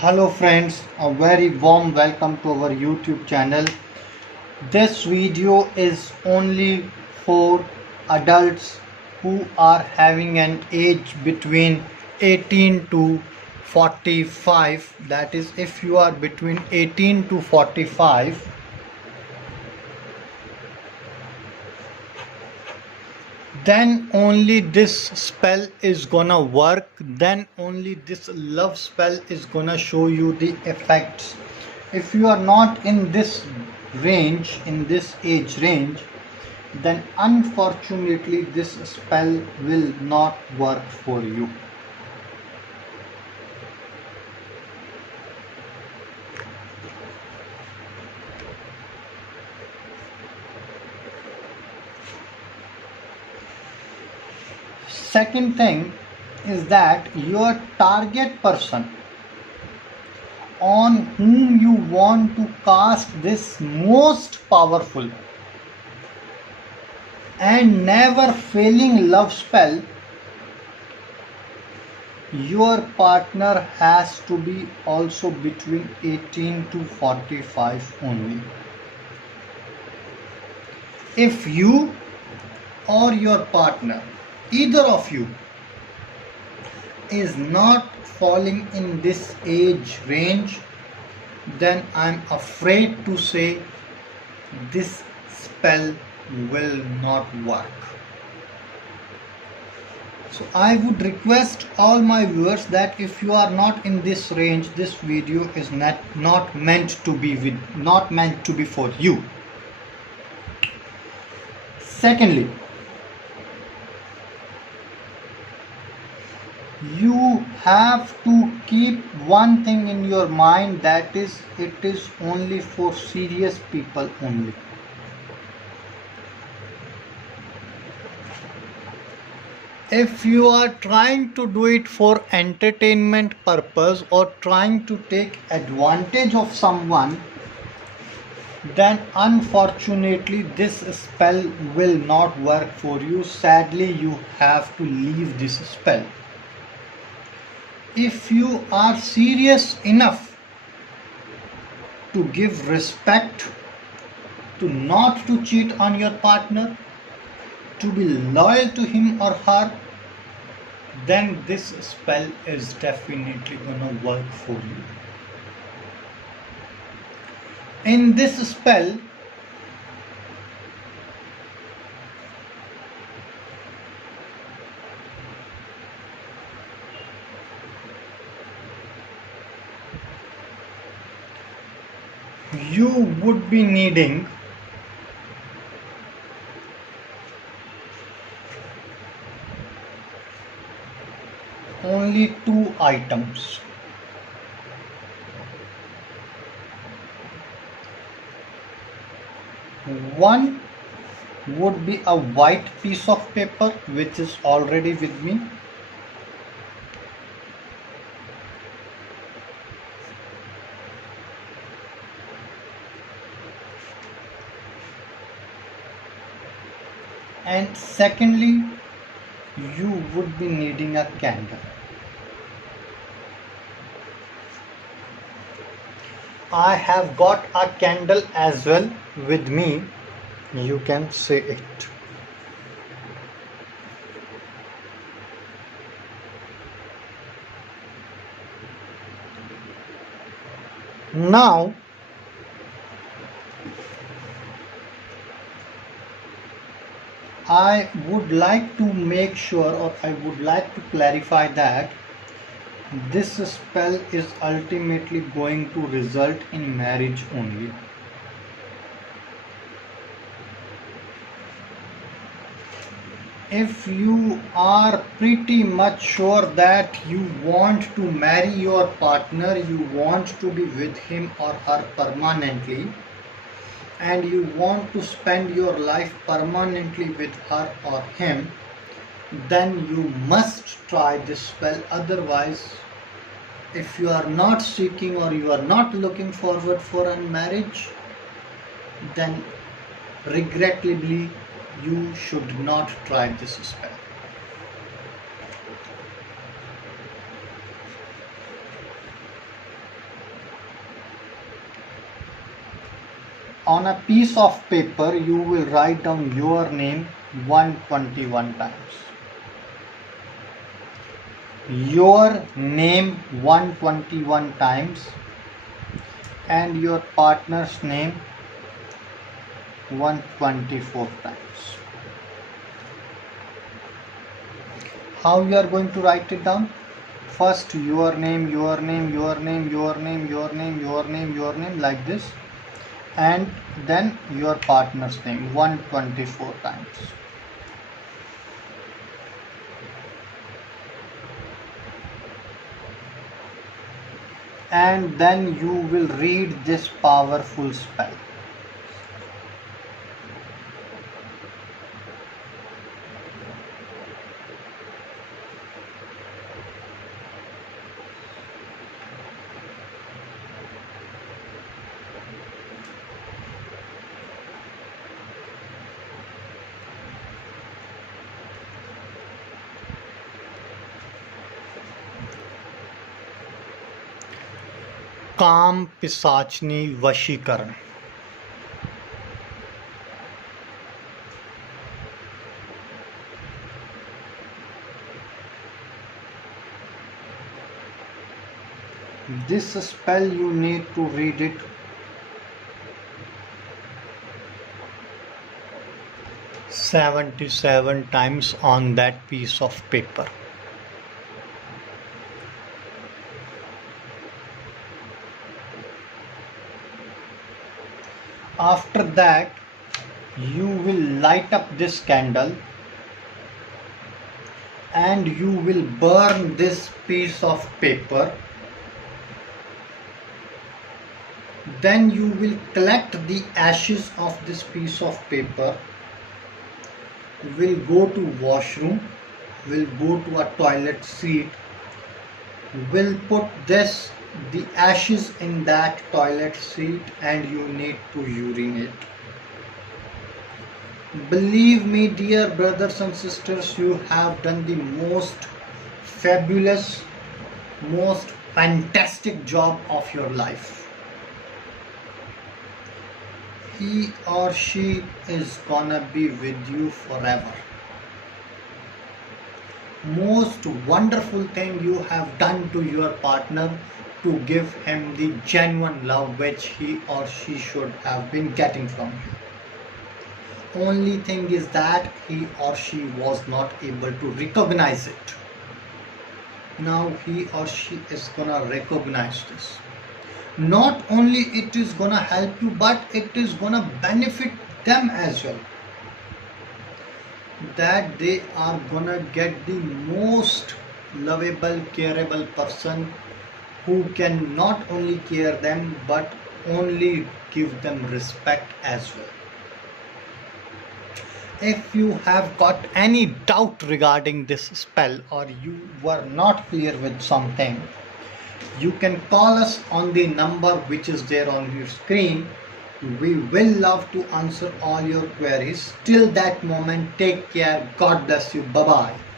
Hello friends, a very warm welcome to our YouTube channel. This video is only for adults who are having an age between 18 to 45. That is, if you are between 18 to 45, then only this spell is gonna work. Then only this love spell is gonna show you the effects. If you are not in this range, in this age range, then unfortunately this spell will not work for you. Second thing is that your target person on whom you want to cast this most powerful and never failing love spell, your partner has to be also between 18 to 45 only. If you or your partner, either of you, is not falling in this age range, then I'm afraid to say this spell will not work. So I would request all my viewers that if you are not in this range, this video is not meant to be for you. Secondly, you have to keep one thing in your mind, that is, it is only for serious people only. If you are trying to do it for entertainment purpose or trying to take advantage of someone, then unfortunately this spell will not work for you. Sadly, you have to leave this spell. If you are serious enough to give respect, to not to cheat on your partner, to be loyal to him or her, then this spell is definitely gonna work for you. In this spell, you would be needing only two items. One would be a white piece of paper, which is already with me. And secondly, you would be needing a candle. I have got a candle as well with me. You can see it. Now, I would like to make sure, or I would like to clarify that this spell is ultimately going to result in marriage only. If you are pretty much sure that you want to marry your partner, you want to be with him or her permanently, and you want to spend your life permanently with her or him, then you must try this spell. Otherwise, if you are not seeking or you are not looking forward for a marriage, then regrettably you should not try this spell. on a piece of paper you will write down your name 121 times. Your name 121 times and your partner's name 124 times. How you are going to write it down? First your name, your name, your name, your name, your name, your name, your name, like this, and then your partner's name 124 times. And then you will read this powerful spell. काम पिशाचनी वशीकरण. This spell you need to read it 77 times on that piece of paper. After that, you will light up this candle and you will burn this piece of paper. Then you will collect the ashes of this piece of paper, will go to washroom, will go to a toilet seat, will put the ashes in that toilet seat and you need to urinate. Believe me, dear brothers and sisters, you have done the most fabulous, most fantastic job of your life. He or she is gonna be with you forever. Most wonderful thing you have done to your partner to give him the genuine love which he or she should have been getting from you. Only thing is that he or she was not able to recognize it. Now he or she is gonna recognize this. Not only it is gonna help you, but it is gonna benefit them as well. That they are gonna get the most lovable, careable person who can not only care them but only give them respect as well. If you have got any doubt regarding this spell or you were not clear with something, you can call us on the number which is there on your screen. We will love to answer all your queries. Till that moment, take care. God bless you. Bye-bye.